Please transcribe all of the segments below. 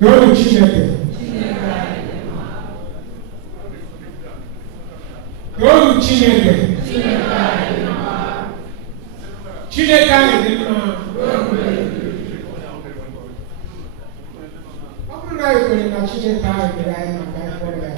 Glory Chineke. Glory Chineke. Chineke anyị dị mma. Ọ bụrụ na anyị kwere na Chineke anyị dịrị anyị maka ịkpọrọ ya.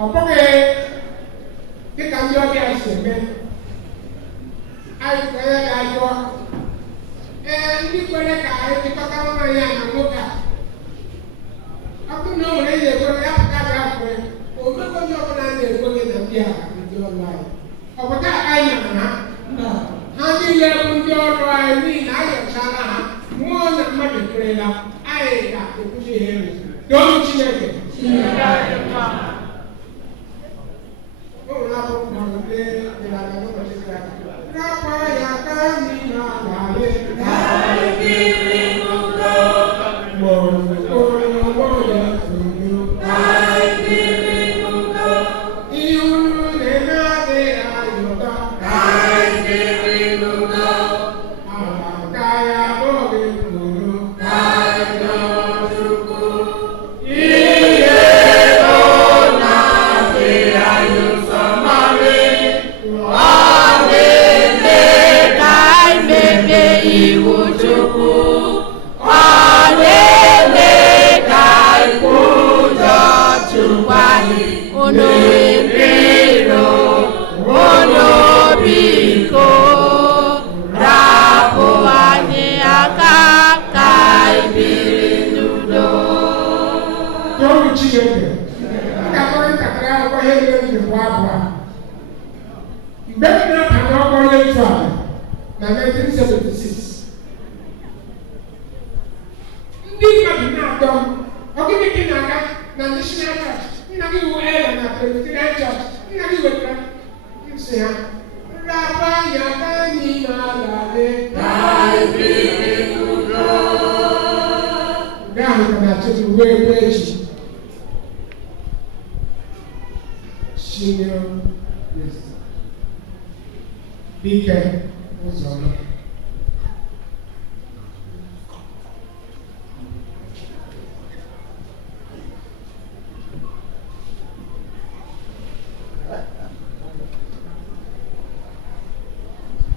Ọ bụghị dịka ndị ọbịa si eme anyị kwere ga-ajụọ ndị kwere ka anyị jikọta nwaanyị a na nwoke a ọ bụrụ na o nwere ihe ekwere ya pụta ga kwere omego onye ọbụla na-ekweghị na ndị a ndị ọrụ anyị ọ pụta anyị na ha niile bụ ndị ọrụ anyị n'ihi na anyị ọchala ha mmụọ na mmadụ ekwerela anyị ga-ekwuzi ha elu n'olu Chineke. Na 1976 ndị mmadụ na-atọ ọgịnị na-aga na National Church nna gị wụ ela na Presbyterian Church nna gị wetara nsị ha raba ya ka anyị na-alale ndị ahụ ka na-achọtụ uwe ekwe echi senior dike ụzọ ọma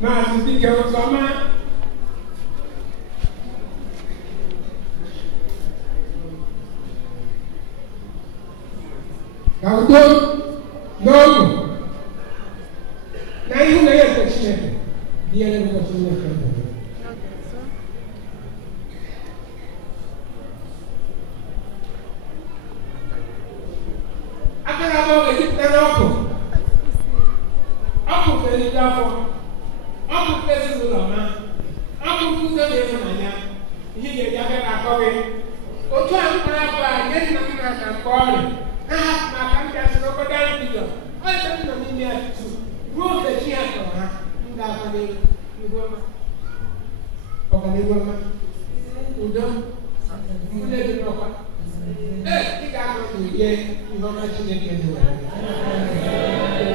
Maazị dike ụzọ ọma ka udo n'ogu na ihu na ya ekpe Chineke ihe na-ekpe Chineke akara abụọ ga-ejupụta n'ọkụ ga-eriju afọ ọkụ ezinụlọ ma ọkụ udo na ịhụnanya ihe ga-eji abịa na-akọ gị otu a mkpụrụ afọ a nye nna m na nke ọrịa ha hapụ maka ndị asịrị obodo anyị bido ọ ebe m nọ n'ime ya tutu ruo mgbe chi ha kpọrọ ha m ga-akọ n'ihu ọma ọganihu ọma udo mkpụrụ dị n'ọkwa ị ga-anọ n'uye ihe ọma Chineke dị were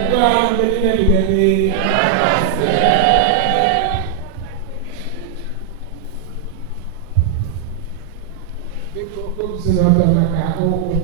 udo ahụ mgbe niile dị ebe biko oguzo na ọbịa maka ụkwụ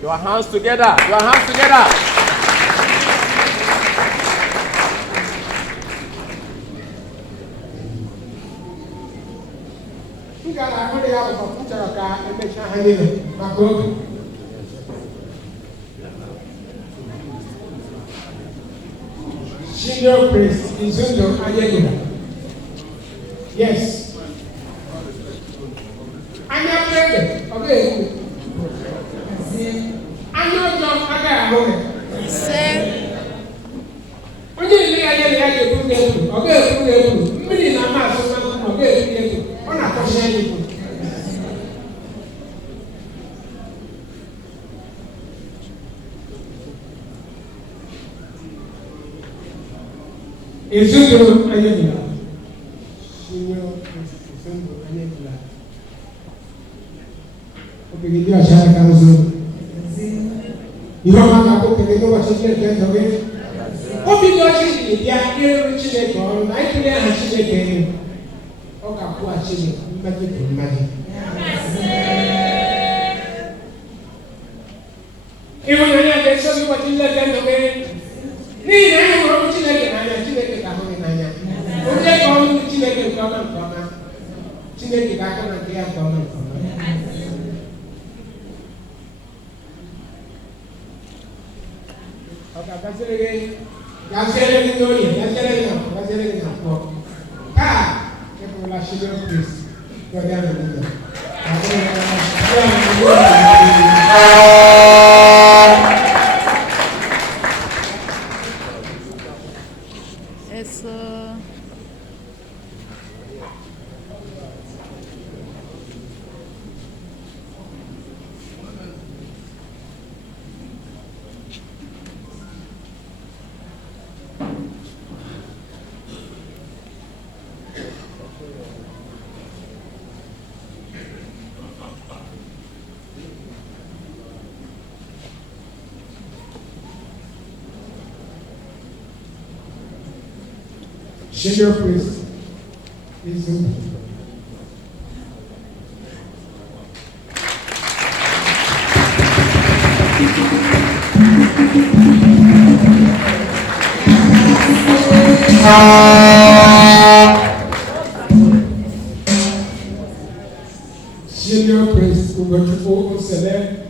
Your hands together. Your hands together. Senior priest Izundo Ayegula. Yes. Anya Prebe. Okay. Anya John Aga. Onye ile ya ebu ebu. Okay, ebu ebu. Mmiri na ma asụsụ. Okay, ebu ebu. Ọ na-akọcha ebu. Izundo Ayegula. Senior priest Izundo Ayegula. Obìnrin bí ọ̀ṣà ẹ̀ka ń zo. Ìwọ́n máa ń gbàgbọ́ kékeré tó wà sókè ẹ̀jẹ̀ ìjọba. Obìnrin ọ̀ṣà ìdíyà irun Chineke ọ̀run náà ìpínlẹ̀ àhà Chineke ẹ̀yìn. Ọ ga-akwụ achịghị mmadụ bụ mmadụ. Ịhụnanya ga-esozi ụbọchị nleta ndụ gị. N'ihi na anyị hụrụ ọrụ Chineke n'anya, Chineke ga-ahụ gị n'anya. Onye ka ọrụ Chineke nke ọma nke ọma. Chineke ga-aka na nke ya nke ọma nke ọma. Gaziere gị n'oye, gaziere gị n'afọ, gaziere gị n'afọ. Taa, ịbụrụla senior priest, Gọdịa Melita. Eso. Senior priest Izundo. Senior priest Ugochukwu Osele.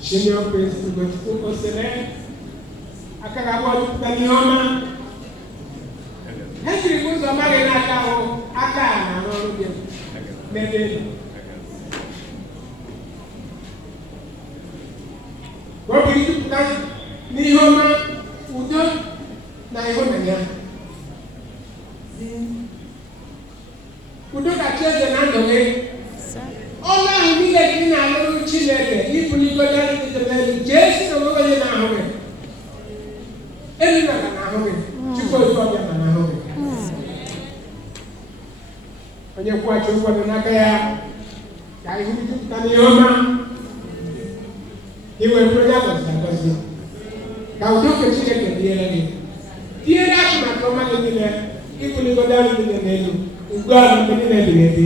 Senior priest Ugochukwu Osele. Akagabo Danioma. Henry Muzo Mari Nakao. Aka na n'ọrụ dị n'ebe. Obi jupụta n'ihe ọma, udo na ịhụnanya. Udo kacha eze na ndụ gị. Ọrụ ahụ niile gị na-alụrụ Chineke ịpụligoda elu Jesu na onwe onye na-ahụ gị. Eluigwe na-ahụ gị. Chukwu otu ọbịa na-ahụ gị. Onye kwụghachi ụgwọ n'aka ya ka ihu jupụta n'ihe ọma. Iwe kwere ya gọziri agọzi. Ka udo nke Chineke dịnyere gị. Tinyere atụmatụ ọma gị niile ịpụligoda elu niile n'elu. Ugbu a ndị niile ebighị ebi.